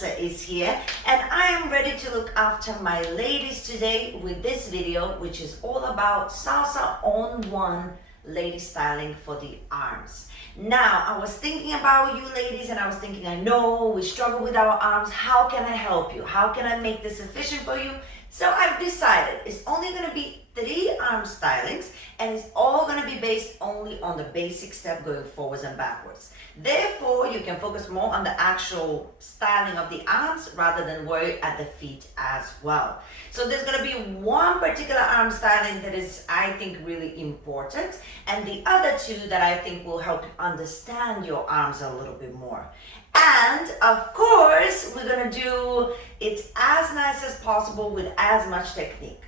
Rasa is here, and I am ready to look after my ladies today with this video, which is all about salsa on one lady styling for the arms. Now, I was thinking about you ladies, and I was thinking, I know we struggle with our arms. How can I help you? How can I make this efficient for you? So I've decided it's only going to be 3 arm stylings, and it's all going to be based only on the basic step going forwards and backwards. Therefore, you can focus more on the actual styling of the arms rather than worry at the feet as well. So there's going to be one particular arm styling that is, I think, really important, and the other 2 that I think will help you understand your arms a little bit more. And of course, we're going to do it as nice as possible with as much technique.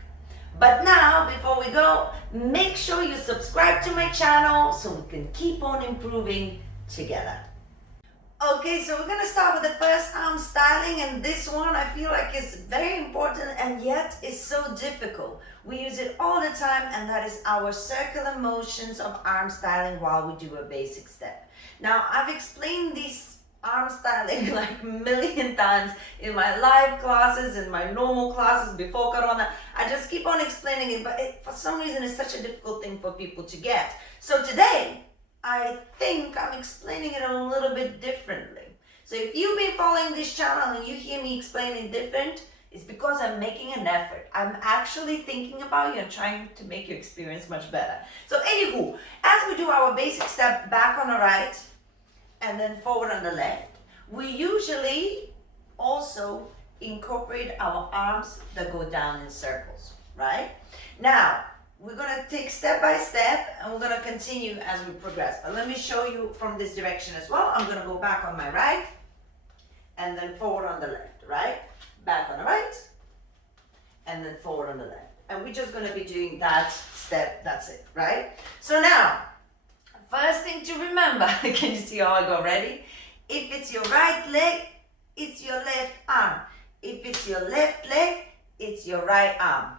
But now, before we go, make sure you subscribe to my channel so we can keep on improving together. Okay, so we're going to start with the first arm styling, and this one I feel like is very important and yet is so difficult. We use it all the time, and that is our circular motions of arm styling while we do a basic step. Now, I've explained these arm styling like a million times in my live classes, in my normal classes before Corona. I just keep on explaining it, but for some reason it's such a difficult thing for people to get. So today, I think I'm explaining it a little bit differently. So if you've been following this channel and you hear me explaining it different, it's because I'm making an effort. I'm actually thinking about you and trying to make your experience much better. So anywho, as we do our basic step back on the right, and then forward on the left, we usually also incorporate our arms that go down in circles, right? Now, we're gonna take step by step, and we're gonna continue as we progress. But let me show you from this direction as well. I'm gonna go back on my right, and then forward on the left, right? Back on the right, and then forward on the left. And we're just gonna be doing that step, that's it, right? So now, first thing to remember, can you see how I go? Ready? If it's your right leg, it's your left arm. If it's your left leg, it's your right arm.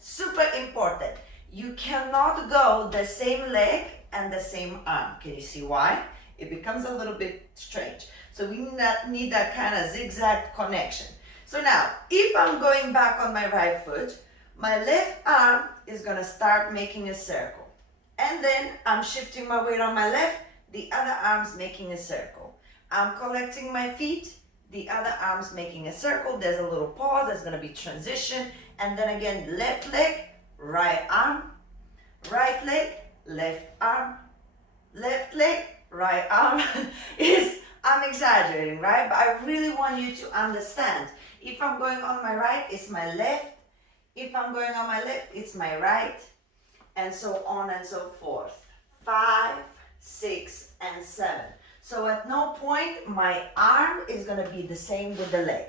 Super important. You cannot go the same leg and the same arm. Can you see why? It becomes a little bit strange. So we need that kind of zigzag connection. So now, if I'm going back on my right foot, my left arm is going to start making a circle. And then I'm shifting my weight on my left, the other arm's making a circle. I'm collecting my feet, the other arm's making a circle. There's a little pause, there's gonna be transition. And then again, left leg, right arm, right leg, left arm, left leg, right arm. I'm exaggerating, right? But I really want you to understand. If I'm going on my right, it's my left. If I'm going on my left, it's my right. And so on and so forth. 5, 6, and 7. So at no point my arm is going to be the same with the leg.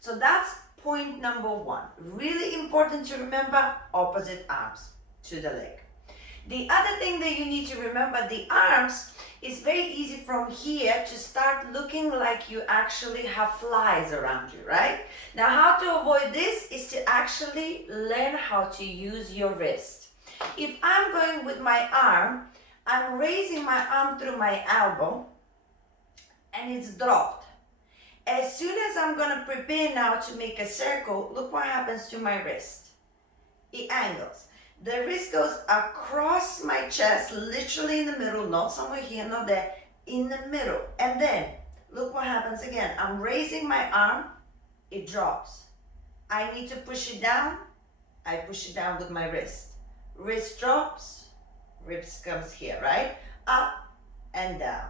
So that's point number 1. Really important to remember, opposite arms to the leg. The other thing that you need to remember, the arms, is very easy from here to start looking like you actually have flies around you, right? Now, how to avoid this is to actually learn how to use your wrist. If I'm going with my arm, I'm raising my arm through my elbow, and it's dropped. As soon as I'm going to prepare now to make a circle, look what happens to my wrist. It angles. The wrist goes across my chest, literally in the middle, not somewhere here, not there, in the middle. And then, look what happens again. I'm raising my arm, it drops. I need to push it down, I push it down with my wrist. Wrist drops, wrist comes here, right? Up and down,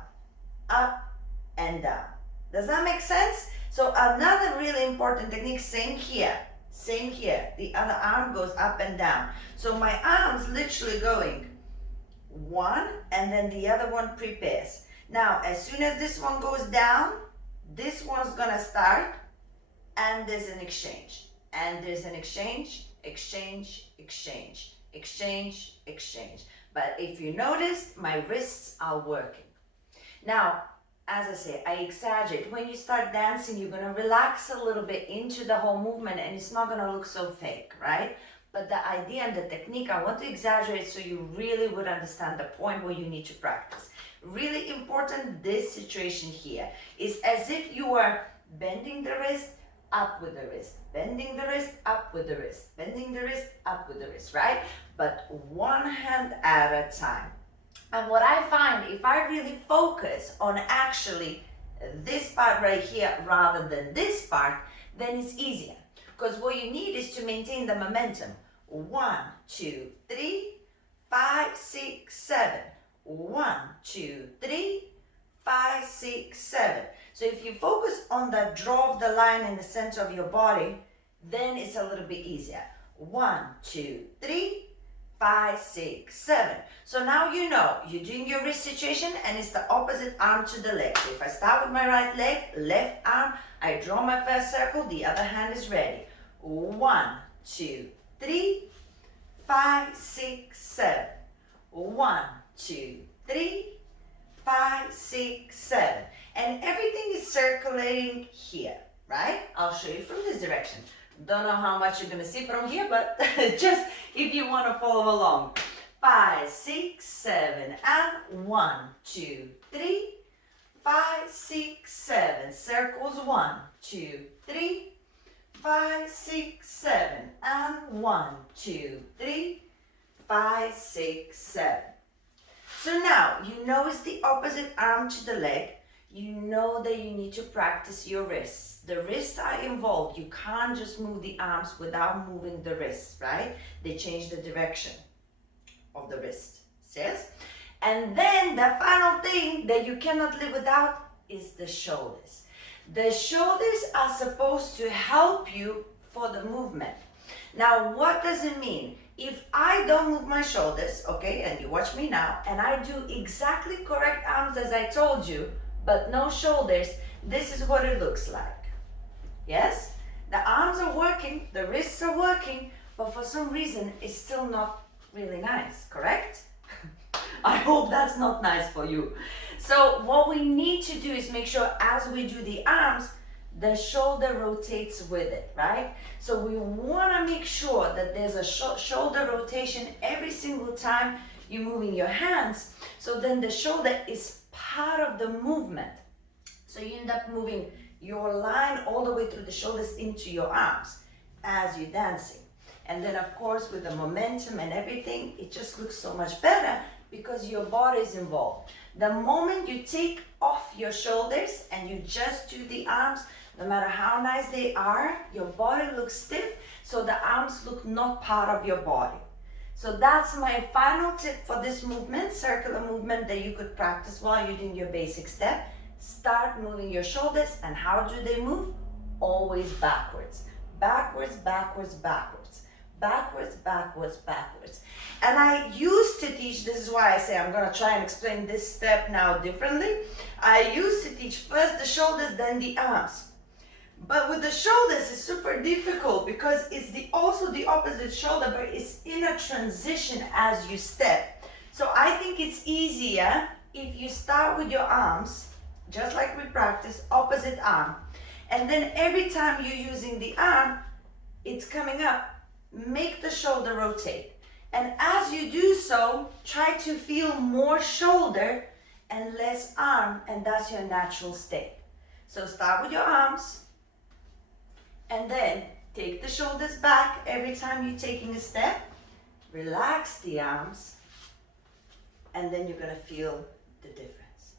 up and down. Does that make sense? So another really important technique, same here. The other arm goes up and down. So my arm's literally going 1, and then the other one prepares. Now, as soon as this one goes down, this one's gonna start, and there's an exchange. And there's an exchange, exchange, exchange. Exchange, exchange. But if you noticed, my wrists are working. Now, as I say, I exaggerate. When you start dancing, you're gonna relax a little bit into the whole movement, and it's not gonna look so fake, right? But the idea and the technique, I want to exaggerate so you really would understand the point where you need to practice. Really important, this situation here is as if you are bending the wrist, up with the wrist, bending the wrist, up with the wrist, bending the wrist, up with the wrist, right? But one hand at a time. And what I find, if I really focus on actually this part right here rather than this part, then it's easier. Because what you need is to maintain the momentum. 1, 2, 3, 5, 6, 7. 1, 2, 3, 5, 6, 7. So if you focus on the draw of the line in the center of your body, then it's a little bit easier. 1, 2, 3, 5, 6, 7. So now you know you're doing your wrist situation and it's the opposite arm to the leg. So if I start with my right leg, left arm, I draw my first circle, the other hand is ready. 1, 2, 3, 5, 6, 7. 1, 2, 3, 5, 6, 7. And everything is circulating here, right? I'll show you from this direction. Don't know how much you're gonna see from here, but just if you wanna follow along. 5, 6, 7, and 1, 2, 3, 5, 6, 7. Circles 1, 2, 3, 5, 6, 7, and 1, 2, 3, 5, 6, 7. So now you know it's the opposite arm to the leg. You know that you need to practice your wrists. The wrists are involved. You can't just move the arms without moving the wrists, right? They change the direction of the wrist. Yes? And then the final thing that you cannot live without is the shoulders. The shoulders are supposed to help you for the movement. Now, what does it mean? If I don't move my shoulders, okay, and you watch me now, and I do exactly correct arms as I told you, but no shoulders, this is what it looks like. Yes? The arms are working, the wrists are working, but for some reason, it's still not really nice, correct? I hope that's not nice for you. So what we need to do is make sure as we do the arms, the shoulder rotates with it, right? So we want to make sure that there's a shoulder rotation every single time you're moving your hands. So then the shoulder is part of the movement. So you end up moving your line all the way through the shoulders into your arms as you're dancing. And then of course with the momentum and everything, it just looks so much better because your body is involved. The moment you take off your shoulders and you just do the arms, no matter how nice they are, your body looks stiff, so the arms look not part of your body. So that's my final tip for this movement, circular movement that you could practice while you're doing your basic step. Start moving your shoulders, and how do they move? Always backwards. Backwards, backwards, backwards. Backwards, backwards, backwards. And I used to teach, this is why I say I'm gonna try and explain this step now differently. I used to teach first the shoulders, then the arms. But with the shoulders, it's super difficult because it's also the opposite shoulder, but it's in a transition as you step. So I think it's easier if you start with your arms, just like we practice, opposite arm. And then every time you're using the arm, it's coming up. Make the shoulder rotate. And as you do so, try to feel more shoulder and less arm, and that's your natural state. So start with your arms, and then take the shoulders back every time you're taking a step. Relax the arms, and then you're gonna feel the difference.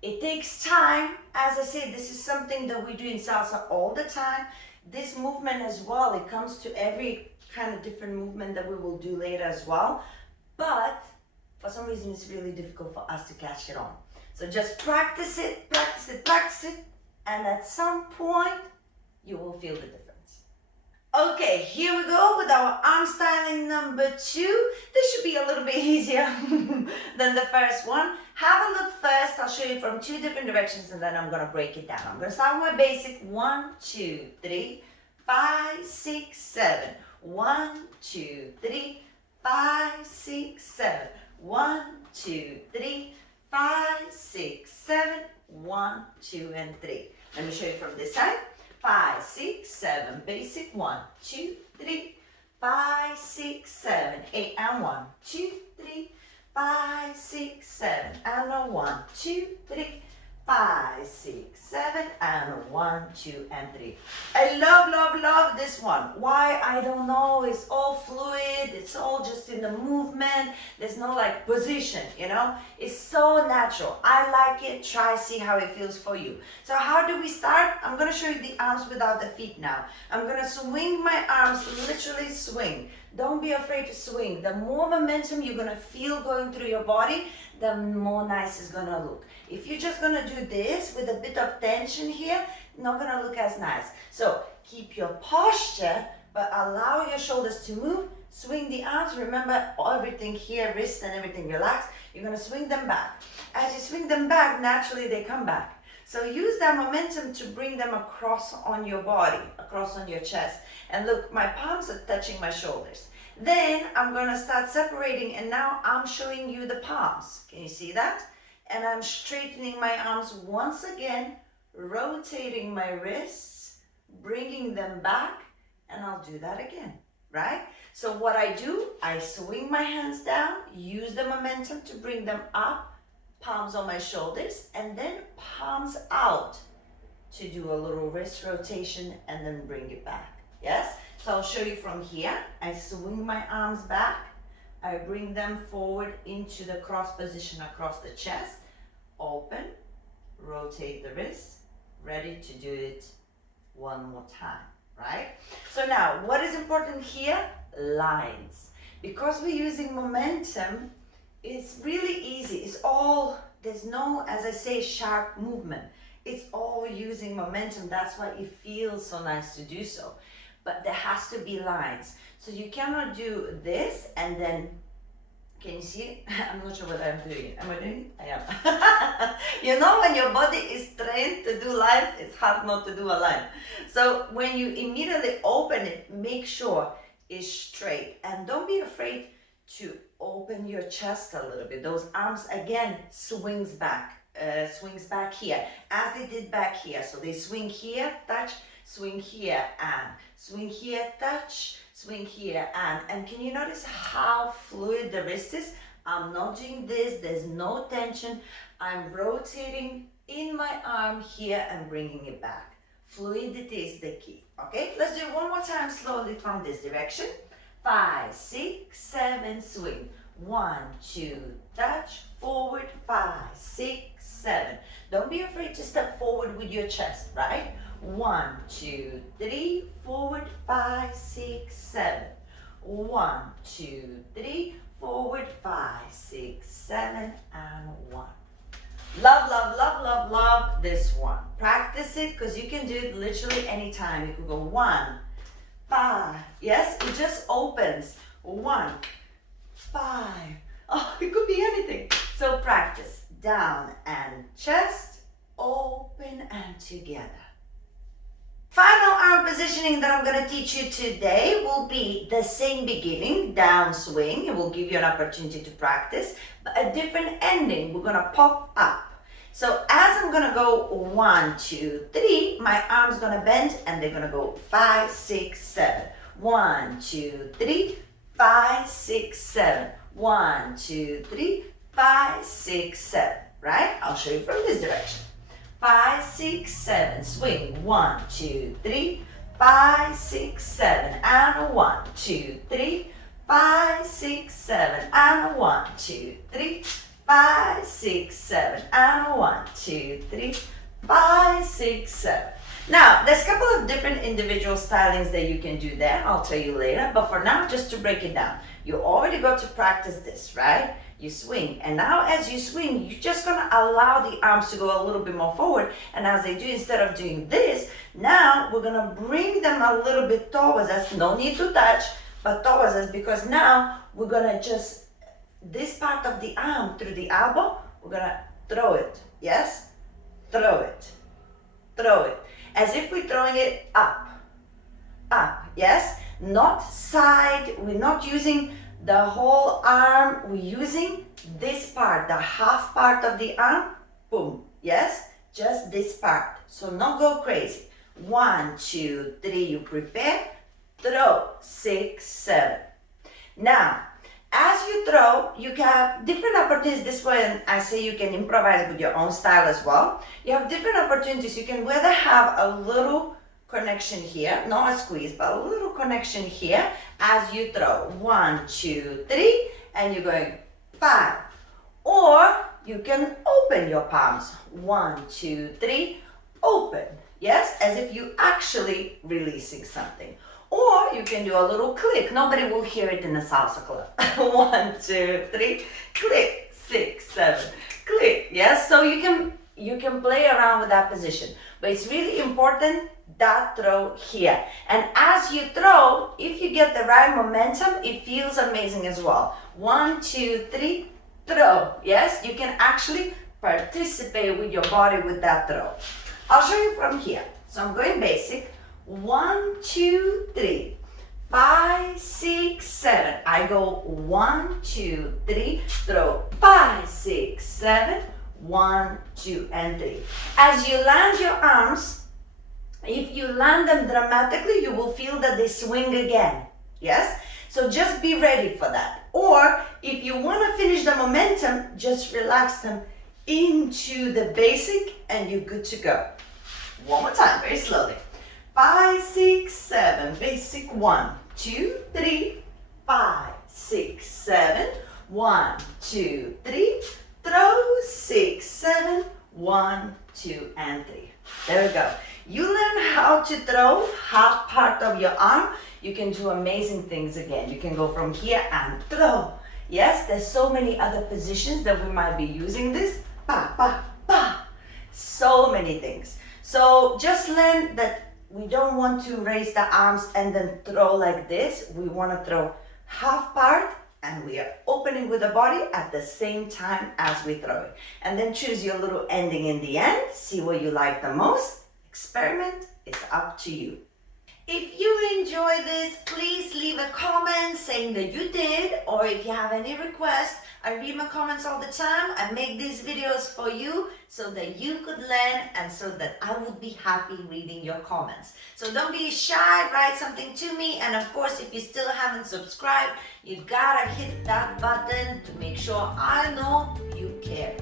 It takes time. As I said, this is something that we do in salsa all the time. This movement as well, it comes to every kind of different movement that we will do later as well. But for some reason, it's really difficult for us to catch it on. So just practice it, practice it, practice it, and at some point, you will feel the difference. Okay, here we go with our arm styling number 2. This should be a little bit easier than the first one. Have a look first. I'll show you from 2 different directions, and then I'm gonna break it down. I'm gonna start with my basic 1, 2, 3, 5, 6, 7. 1, 2, 3, 5, 6, 7. 1, 2, 3, 5, 6, 7. 1, 2, and 3. Let me show you from this side. 5, 6, 7, basic 1, 2, 3, 5, 6, 7, 8, and 1, 2, 3, 5, 6, 7, and a 1, 2, 3, 5, 6, 7, and 1, 2, and 3. I love this one. Why? I don't know. It's all fluid. It's all just in the movement. There's no like position, you know? It's so natural. I like it. Try, see how it feels for you. So how do we start? I'm going to show you the arms without the feet now. I'm going to swing my arms, literally swing. Don't be afraid to swing. The more momentum you're going to feel going through your body, the more nice it's going to look. If you're just going to do this with a bit of tension here, not going to look as nice. So keep your posture, but allow your shoulders to move. Swing the arms. Remember, everything here, wrist and everything relaxed. You're going to swing them back. As you swing them back, naturally they come back. So use that momentum to bring them across on your body, across on your chest. And look, my palms are touching my shoulders. Then I'm going to start separating, and now I'm showing you the palms. Can you see that? And I'm straightening my arms once again, rotating my wrists, bringing them back, and I'll do that again, right? So what I do, I swing my hands down, use the momentum to bring them up, palms on my shoulders, and then palms out to do a little wrist rotation and then bring it back. Yes? So I'll show you from here. I swing my arms back. I bring them forward into the cross position across the chest. Open, rotate the wrist. Ready to do it one more time, right? So now, what is important here? Lines. Because we're using momentum, it's really easy. It's all, there's no, as I say, sharp movement. It's all using momentum. That's why it feels so nice to do so. But there has to be lines. So you cannot do this and then, can you see it? I'm not sure what I'm doing. Am I doing it? I am. You know, when your body is trained to do lines, it's hard not to do a line. So when you immediately open it, make sure it's straight. And don't be afraid to open your chest a little bit. Those arms, again, swings back here, as they did back here. So they swing here, touch, swing here, and swing here, touch, swing here, and can you notice how fluid the wrist is? I'm not doing this, there's no tension. I'm rotating in my arm here and bringing it back. Fluidity is the key, okay? Let's do it one more time slowly from this direction. 5, 6, 7, swing. 1, 2, touch, forward, 5, 6, 7. Don't be afraid to step forward with your chest, right? 1, 2, 3, forward, 5, 6, 7. 1, 2, 3, forward, 5, 6, 7, and 1. Love this one. Practice it because you can do it literally anytime. You could go 1, 5. Yes, it just opens. 1, 5. Oh, it could be anything. So practice. Down and chest, open and together. Final arm positioning that I'm going to teach you today will be the same beginning, down swing. It will give you an opportunity to practice, but a different ending. We're going to pop up. So as I'm going to go 1, 2, 3, my arm's going to bend and they're going to go 5, 6, 7. 1, 2, 3, 5, 6, 7. 1, 2, 3, 5, 6, 7. Right? I'll show you from this direction. 5, 6, 7. Swing. 1, 2, 3, 5, 6, 7. And 1, 2, 3, 5, 6, 7. And 1, 2, 3, 5, 6, 7. And 1, 2, 3, 5, 6, 7. Now, there's a couple of different individual stylings that you can do there. I'll tell you later. But for now, just to break it down, you already got to practice this, right? You swing. And now as you swing, you're just going to allow the arms to go a little bit more forward. And as they do, instead of doing this, now we're going to bring them a little bit towards us. No need to touch, but towards us, because now we're going to just, this part of the arm through the elbow, we're going to throw it. Yes? Throw it. Throw it. As if we're throwing it up. Up. Yes? Not side. We're not using the whole arm. We're using this part, the half part of the arm. Boom. Yes? Just this part. So not go crazy. 1, 2, 3. You prepare. Throw. 6, 7. Now, As you throw, you have different opportunities. This way, I say you can improvise with your own style as well. You have different opportunities. You can whether have a little connection here, not a squeeze, but a little connection here as you throw. 1, 2, 3, and you're going 5. Or you can open your palms. 1, 2, 3, open. Yes, as if you actually releasing something. Or you can do a little click. Nobody will hear it in a salsa club. 1, 2, 3, click, 6, 7, click. Yes, so you can play around with that position. But it's really important that throw here. And as you throw, if you get the right momentum, it feels amazing as well. 1, 2, 3, throw. Yes, you can actually participate with your body with that throw. I'll show you from here. So I'm going basic. 1, 2, 3, 5, 6, 7. I go 1, 2, 3, throw 5, 6, 7, 1, 2, and 3. As you land your arms, if you land them dramatically, you will feel that they swing again. Yes? So just be ready for that. Or if you want to finish the momentum, just relax them into the basic and you're good to go. One more time, very slowly. 5, 6, 7, basic 1, 2, 3, 5, 6, 7, 1, 2, 3, throw 6, 7, 1, 2, and 3. There we go. You learn how to throw half part of your arm, you can do amazing things again. You can go from here and throw. Yes, there's so many other positions that we might be using this. Pa, pa, pa. So many things. So just learn that we don't want to raise the arms and then throw like this. We want to throw half part and we are opening with the body at the same time as we throw it. And then choose your little ending in the end. See what you like the most. Experiment, it's up to you. If you enjoy this, please leave a comment saying that you did, or if you have any requests, I read my comments all the time. I make these videos for you so that you could learn and so that I would be happy reading your comments. So don't be shy, write something to me, and of course, if you still haven't subscribed, you gotta hit that button to make sure I know you care.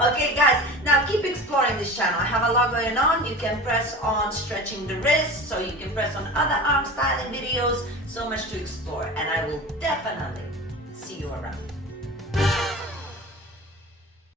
Okay guys, now keep exploring this channel. I have a lot going on. You can press on stretching the wrist, so you can press on other arm styling videos. So much to explore, and I will definitely see you around.